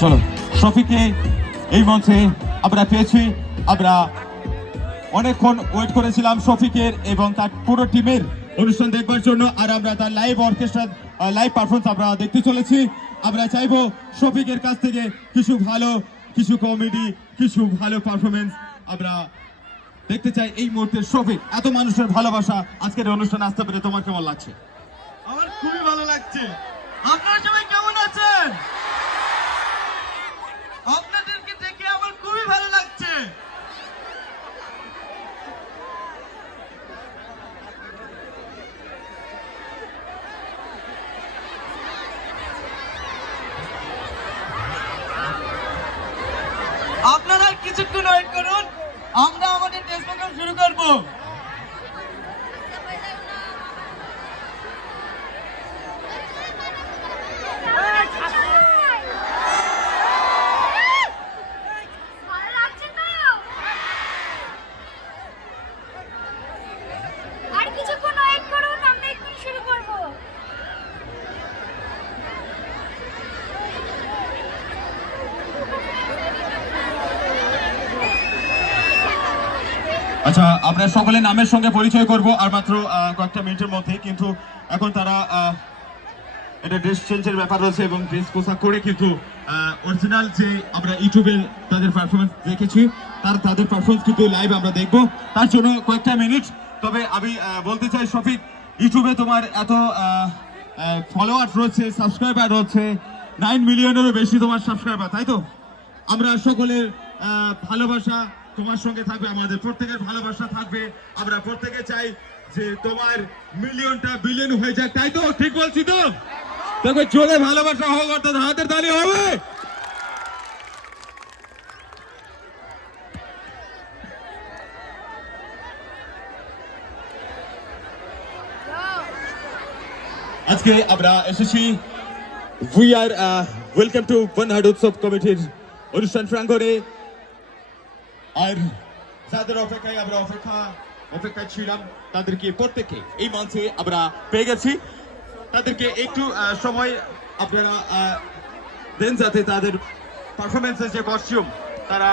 চলো শফিকে এই মঞ্চে আমরা পেয়েছি। আমরা অনেকক্ষণ ওয়েট করেছিলাম শফিকের এবং তার পুরো টিমের অনুষ্ঠান দেখবার জন্য, আর আমরা তার লাইভ অর্কেস্ট্রা লাইভ পারফরমেন্স আমরা দেখতে চলেছি। আমরা চাইব শফিকের কাছ থেকে কিছু ভালো, কিছু কমেডি কিছু ভালো পারফরমেন্স আমরা দেখতে চাই এই মুহূর্তে শফিক এত মানুষের ভালোবাসা আজকের অনুষ্ঠানে আসতে পেরে তোমার কেমন লাগছে? আমার খুবই ভালো লাগছে। আপনারা সবাই কেমন আছেন আপনাদেরকে দেখে আমার খুবই ভালো লাগছে আপনারা কিছুক্ষণ ওয়েট করুন। আমরা আমাদের টেস্ট প্রোগ্রাম শুরু করব ভালো লাগছে তো আর কিছুক্ষণ ওয়েট করুন আমরা এক্ষুনি শুরু করব আচ্ছা আমরা সকলে নামের সঙ্গে পরিচয় করব, আর মাত্র কয়েকটা মিনিটের মধ্যে কিন্তু এখন তারা এটা ড্রেস চেঞ্জের ব্যাপার রয়েছে এবং ড্রেস পোশাক করে কিন্তু অরিজিনাল যে আমরা ইউটিউবে তাদের পারফরমেন্স দেখেছি, তার, তাদের পারফরমেন্স কিন্তু লাইভ আমরা দেখব। তার জন্য কয়েকটা মিনিট তবে আমি বলতে চাই, শফিক, ইউটিউবে তোমার এত ফলোয়ার রয়েছে সাবস্ক্রাইবার রয়েছে নাইন মিলিয়নেরও বেশি তোমার সাবস্ক্রাইবার তাই তো? আমরা সকলের ভালোবাসা তোমার সঙ্গে থাকবে, আমাদের প্রত্যেকের ভালোবাসা থাকবে। আমরা প্রত্যেকে চাই যে তোমার মিলিয়নটা বিলিয়ন হয়ে যাক। তাই তো? ঠিক বলছি তো? তবে জোরে ভালোবাসা হোক, অর্থাৎ হাতের তালি হবে। আজকে আমরা এসেছি। We are welcome to Banhat উৎসব কমিটির অনুষ্ঠান প্রাঙ্গণে। আর যাদের অপেক্ষায় আমরা অপেক্ষা অপেক্ষায় ছিলাম তাদেরকে প্রত্যেকে এই মঞ্চে আমরা পেয়ে গেছি। তাদেরকে একটু সময় আপনারা দেন যাতে তাদের পারফরমেন্সের যে কস্টিউম তারা